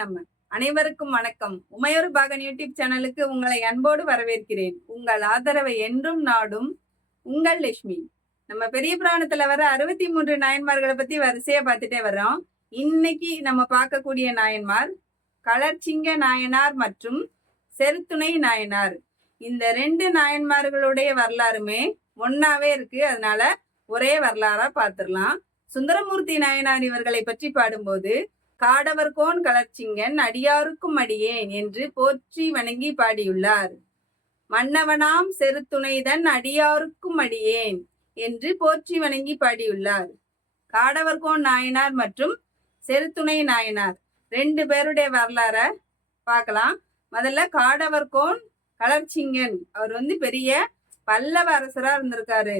நம்ம அனைவருக்கும் வணக்கம். உமையொரு பாகன் யூடியூப் சேனலுக்கு உங்களை அன்போடு வரவேற்கிறேன். உங்கள் ஆதரவை என்றும் நாடும் உங்கள் லட்சுமி. நம்ம பெரிய புராணத்துல வர 63 நாயன்மார்களை பத்தி வரிசையா பார்த்துட்டே வர்றோம். இன்னைக்கு நம்ம பார்க்கக்கூடிய நாயன்மார் களர்ச்சிங்க நாயனார் மற்றும் செருத்துணை நாயனார். இந்த 2 நாயன்மார்களுடைய வரலாறுமே ஒன்னாவே இருக்கு. அதனால ஒரே வரலாறா பார்த்துடலாம். சுந்தரமூர்த்தி நாயனார் இவர்களை பற்றி பாடும்போது காடவர்கோன் களர்ச்சிங்கன் அடியாருக்கும் அடியேன் என்று போற்றி வணங்கி பாடியுள்ளார். மன்னவனாம் செருத்துணைதன் அடியாருக்கும் அடியேன் என்று போற்றி வணங்கி பாடியுள்ளார். காடவர்கோன் நாயனார் மற்றும் செருத்துணை நாயனார் 2 பேருடைய வரலாற பார்க்கலாம். முதல்ல காடவர்கோன் களர்ச்சிங்கன் அவர் பெரிய பல்லவ அரசரா இருந்திருக்காரு.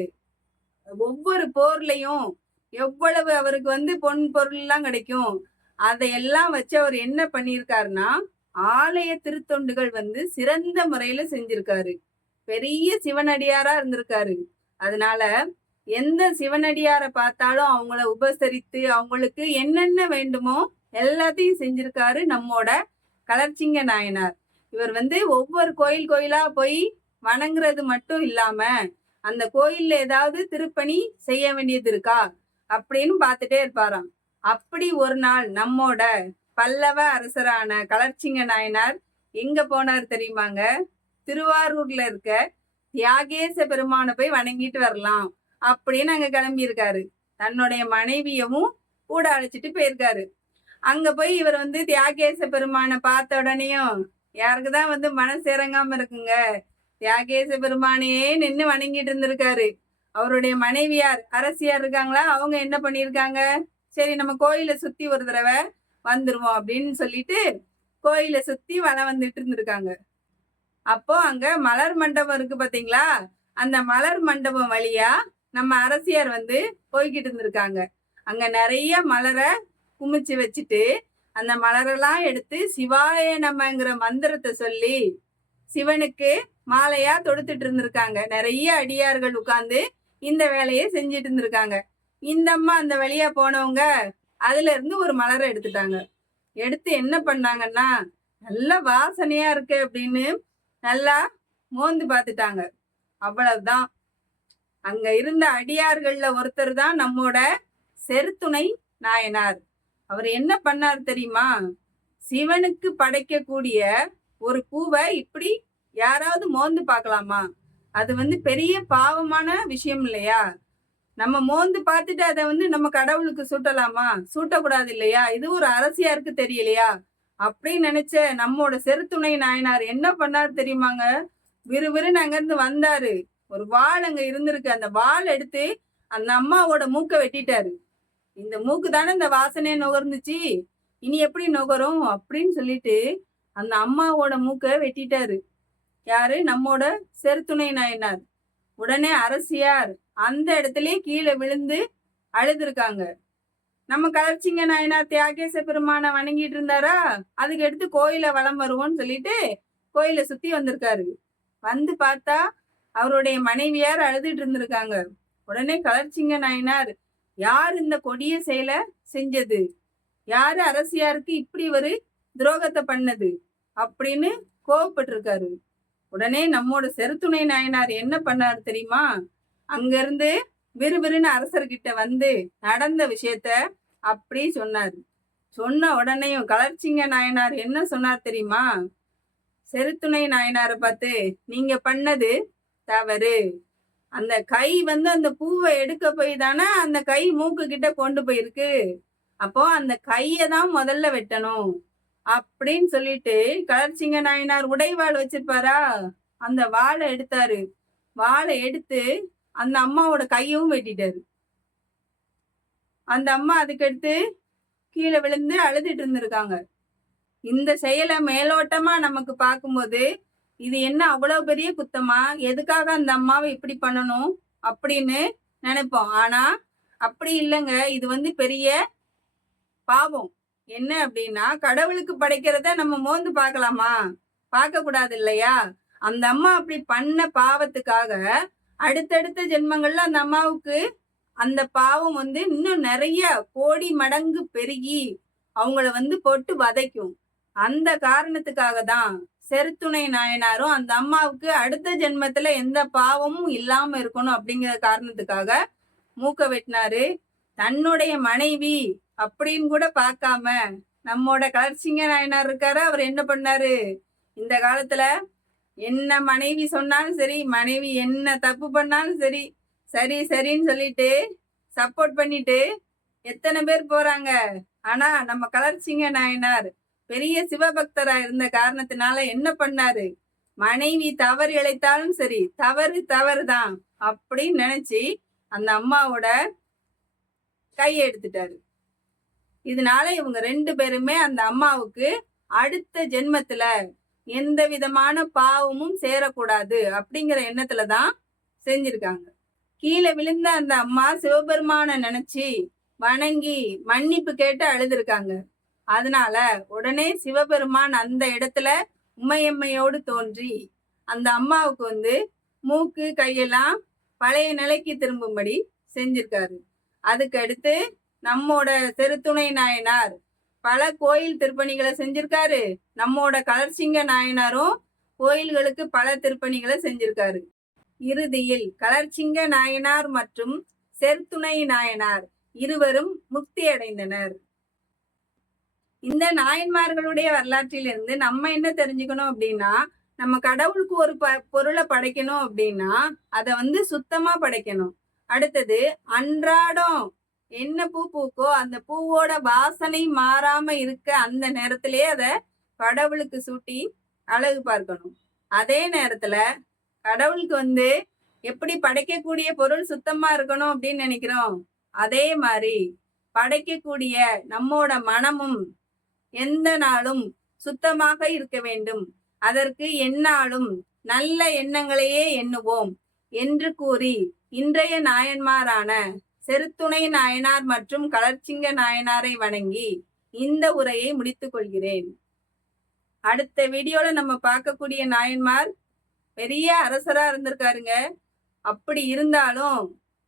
ஒவ்வொரு போர்லயும் எவ்வளவு அவருக்கு பொன் பொருள் எல்லாம் கிடைக்கும், அதையெல்லாம் வச்சு அவர் என்ன பண்ணியிருக்காருன்னா ஆலய திருத்தொண்டுகள் சிறந்த முறையில செஞ்சிருக்காரு. பெரிய சிவனடியாரா இருந்திருக்காரு. அதனால எந்த சிவனடியாரை பார்த்தாலும் அவங்கள உபசரித்து அவங்களுக்கு என்னென்ன வேண்டுமோ எல்லாத்தையும் செஞ்சிருக்காரு நம்மோட களர்ச்சிங்க நாயனார். இவர் ஒவ்வொரு கோயிலா போய் வணங்குறது மட்டும் இல்லாம அந்த கோயில்ல ஏதாவது திருப்பணி செய்ய வேண்டியது இருக்கா அப்படின்னு பார்த்துட்டே இருப்பாராம். அப்படி ஒரு நாள் நம்மோட பல்லவ அரசரான களர்ச்சிங்க நாயனார் எங்க போனார் தெரியுமாங்க? திருவாரூர்ல இருக்க தியாகேச பெருமானை போய் வணங்கிட்டு வரலாம் அப்படின்னு அங்க கிளம்பி இருக்காரு. தன்னுடைய மனைவியவும் கூட அழைச்சிட்டு போயிருக்காரு. அங்க போய் இவர் தியாகேச பெருமானை பார்த்த உடனேயும் யாருக்குதான் மனசு இறங்காம இருக்குங்க. தியாகேச பெருமானையே நின்று வணங்கிட்டு இருந்திருக்காரு. அவருடைய மனைவியார் அரசியார் இருக்காங்களா, அவங்க என்ன பண்ணியிருக்காங்க, சரி நம்ம கோயிலை சுத்தி ஒரு தடவை வந்துருவோம் அப்படின்னு சொல்லிட்டு கோயிலை சுத்தி வலம் வந்துட்டு இருந்திருக்காங்க. அப்போ அங்க மலர் மண்டபம் இருக்கு பாத்தீங்களா, அந்த மலர் மண்டபம் வழியா நம்ம அரசியார் போய்கிட்டு இருந்திருக்காங்க. அங்க நிறைய மலரை குமிச்சு வச்சுட்டு அந்த மலரெல்லாம் எடுத்து சிவாய நமங்கிற மந்திரத்தை சொல்லி சிவனுக்கு மாலையா தொடுத்துட்டு இருந்திருக்காங்க. நிறைய அடியார்கள் உட்கார்ந்து இந்த வேலையை செஞ்சுட்டு இருந்திருக்காங்க. இந்த அம்மா அந்த வழியா போனவங்க அதுல இருந்து ஒரு மலரை எடுத்துட்டாங்க. எடுத்து என்ன பண்ணாங்கன்னா, நல்ல வாசனையா இருக்கு அப்படின்னு நல்லா மோந்து பார்த்துட்டாங்க. அவ்வளவுதான். அங்க இருந்த அடியார்கள்ல ஒருத்தர் தான் நம்மோட செருத்துணை நாயனார். அவர் என்ன பண்ணார் தெரியுமா? சிவனுக்கு படைக்கக்கூடிய ஒரு பூவை இப்படி யாராவது மோந்து பார்க்கலாமா? அது பெரிய பாவமான விஷயம் இல்லையா? நம்ம மோந்து பார்த்துட்டு அதை நம்ம கடவுளுக்கு சூட்டலாமா? சூட்டக்கூடாது இல்லையா? இது ஒரு அரசியாருக்கு தெரியலையா? அப்படின்னு நினைச்ச நம்மோட செருத்துணை நாயனார் என்ன பண்ணார் தெரியுமாங்க? விறுவிறுன்னு அங்கிருந்து வந்தாரு. ஒரு வாள் அங்க இருந்திருக்கு. அந்த வாள் எடுத்து அந்த அம்மாவோட மூக்கை வெட்டிட்டாரு. இந்த மூக்கு தானே இந்த வாசனையை நுகர்ந்துச்சு, இனி எப்படி நுகரும் அப்படின்னு சொல்லிட்டு அந்த அம்மாவோட மூக்கை வெட்டிட்டாரு. யாரு? நம்மோட செருத்துணை நாயனார். உடனே அரசியார் அந்த இடத்துலயே கீழே விழுந்து அழுதுருக்காங்க. நம்ம களர்ச்சிங்க நாயனார் தியாகேச பெருமானை வணங்கிட்டு இருந்தாரா, அதுக்கு எடுத்து கோயில வலம் வருவோம்னு சொல்லிட்டு கோயிலை சுத்தி வந்திருக்காரு. பார்த்தா அவருடைய மனைவியார் அழுதுட்டு இருந்திருக்காங்க. உடனே களர்ச்சிங்க நாயனார், யார் இந்த கொடிய செயலை செஞ்சது, யாரு அரசியாருக்கு இப்படி ஒரு துரோகத்தை பண்ணது அப்படின்னு கோவப்பட்டிருக்காரு. உடனே நம்மோட செருத்துணை நாயனார் என்ன பண்ணாரு தெரியுமா? அங்கிருந்து விறுவிறுன்னு அரசர்கிட்ட நடந்த விஷயத்த அப்படி சொன்னாரு. சொன்ன உடனேயும் களர்ச்சிங்க நாயனார் என்ன சொன்னார் தெரியுமா? செருத்துணை நாயனாரை பார்த்து, நீங்க பண்ணது தவறு. அந்த கை அந்த பூவை எடுக்க போய் தானே அந்த கை மூக்கு கிட்ட கொண்டு போயிருக்கு. அப்போ அந்த கையை தான் முதல்ல வெட்டணும் அப்படின்னு சொல்லிட்டு களர்ச்சிங்க நாயனார் உடைவாள் வச்சிருப்பாரா, அந்த வாளை எடுத்தாரு. வாளை எடுத்து அந்த அம்மாவோட கையவும் வெட்டிட்டாரு. அந்த அம்மா அதுக்கடுத்து கீழே விழுந்து அழுதுட்டு இருந்திருக்காங்க. இந்த செயலை மேலோட்டமா நமக்கு பார்க்கும்போது இது என்ன அவ்வளவு பெரிய குத்தமா, எதுக்காக அந்த அம்மாவை இப்படி பண்ணணும் அப்படின்னு நினைப்போம். ஆனா அப்படி இல்லைங்க. இது பெரிய பாவம். என்ன அப்படின்னா, கடவுளுக்கு படைக்கிறத நம்ம மோந்து பார்க்கலாமா? பார்க்க கூடாது இல்லையா? அந்த அம்மா அப்படி பண்ண பாவத்துக்காக அடுத்தடுத்த ஜென்மங்கள்ல அந்த அம்மாவுக்கு அந்த பாவம் இன்னும் நிறைய கோடி மடங்கு பெருகி அவங்கள போட்டு வதைக்கும். அந்த காரணத்துக்காக தான் செருத்துணை நாயனாரும் அந்த அம்மாவுக்கு அடுத்த ஜென்மத்துல எந்த பாவமும் இல்லாம இருக்கணும் அப்படிங்கிற காரணத்துக்காக மூக்க வெட்டினாரு. தன்னுடைய மனைவி அப்படின்னு கூட பார்க்காம நம்மோட கலர்சிங்க நாயனார் இருக்காரு, அவர் என்ன பண்ணாரு, இந்த காலத்துல என்ன மனைவி சொன்னாலும் சரி, மனைவி என்ன தப்பு பண்ணாலும் சரி, சரி சரின்னு சொல்லிட்டு சப்போர்ட் பண்ணிட்டு எத்தனை பேர் போறாங்க. ஆனா நம்ம கலர்சிங்க நாயனார் பெரிய சிவபக்தரா இருந்த காரணத்தினால என்ன பண்ணாரு, மனைவி தவறு இழைத்தாலும் சரி, தவறு தவறுதான் அப்படின்னு நினைச்சு அந்த அம்மாவோட கையை எடுத்துட்டாரு. இதனால இவங்க 2 பேருமே அந்த அம்மாவுக்கு அடுத்த ஜென்மத்துல எந்த விதமான பாவமும் சேரக்கூடாது அப்படிங்கிற எண்ணத்துலதான் செஞ்சிருக்காங்க. கீழே விழுந்த அந்த அம்மா சிவபெருமான நினைச்சு வணங்கி மன்னிப்பு கேட்டு அழுதுருக்காங்க. அதனால உடனே சிவபெருமான் அந்த இடத்துல உமையம்மையோடு தோன்றி அந்த அம்மாவுக்கு மூக்கு கையெல்லாம் பழைய நிலைக்கு திரும்பும்படி செஞ்சிருக்காரு. அதுக்கு அடுத்து நம்மோட செருத்துணை நாயனார் பல கோயில் திருப்பணிகளை செஞ்சிருக்காரு. நம்மோட கலர்சிங்க நாயனாரும் கோயில்களுக்கு பல திருப்பணிகளை செஞ்சிருக்காரு. இறுதியில் கலர்சிங்க நாயனார் மற்றும் செருத்துணை நாயனார் இருவரும் முக்தி அடைந்தனர். இந்த நாயன்மார்களுடைய வரலாற்றிலிருந்து நம்ம என்ன தெரிஞ்சுக்கணும் அப்படின்னா, நம்ம கடவுளுக்கு ஒரு பொருளை படைக்கணும் அப்படின்னா அதை சுத்தமா படைக்கணும். அடுத்தது அன்றாடம் என்ன பூ பூக்கோ அந்த பூவோட வாசனை மாறாம இருக்க அந்த நேரத்திலேயே அதை கடவுளுக்கு சூட்டி அழகு பார்க்கணும். அதே நேரத்துல கடவுளுக்கு எப்படி படைக்கக்கூடிய பொருள் சுத்தமா இருக்கணும் அப்படின்னு நினைக்கிறோம், அதே மாதிரி படைக்கக்கூடிய நம்மோட மனமும் எந்த நாளும் சுத்தமாக இருக்க வேண்டும். அதற்கு எந்நாளும் நல்ல எண்ணங்களையே எண்ணுவோம் என்று கூறி இன்றைய நாயன்மாரான செருத்துணை நாயனார் மற்றும் கலர்சிங்க நாயனாரை வணங்கி இந்த உரையை முடித்துக் கொள்கிறேன். அடுத்த வீடியோல நம்ம பார்க்கக்கூடிய நாயன்மார் பெரிய அரசரா இருந்திருக்காருங்க. அப்படி இருந்தாலும்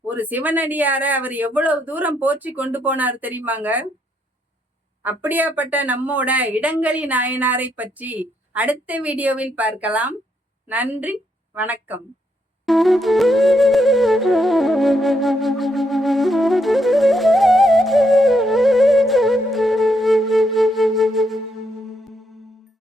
ஒரு சிவனடியார அவர் எவ்வளவு தூரம் போற்றி கொண்டு போனார் தெரியுமாங்க. அப்படியாப்பட்ட நம்மோட இடங்களி நாயனாரை பற்றி அடுத்த வீடியோவில் பார்க்கலாம். நன்றி, வணக்கம். Thank you.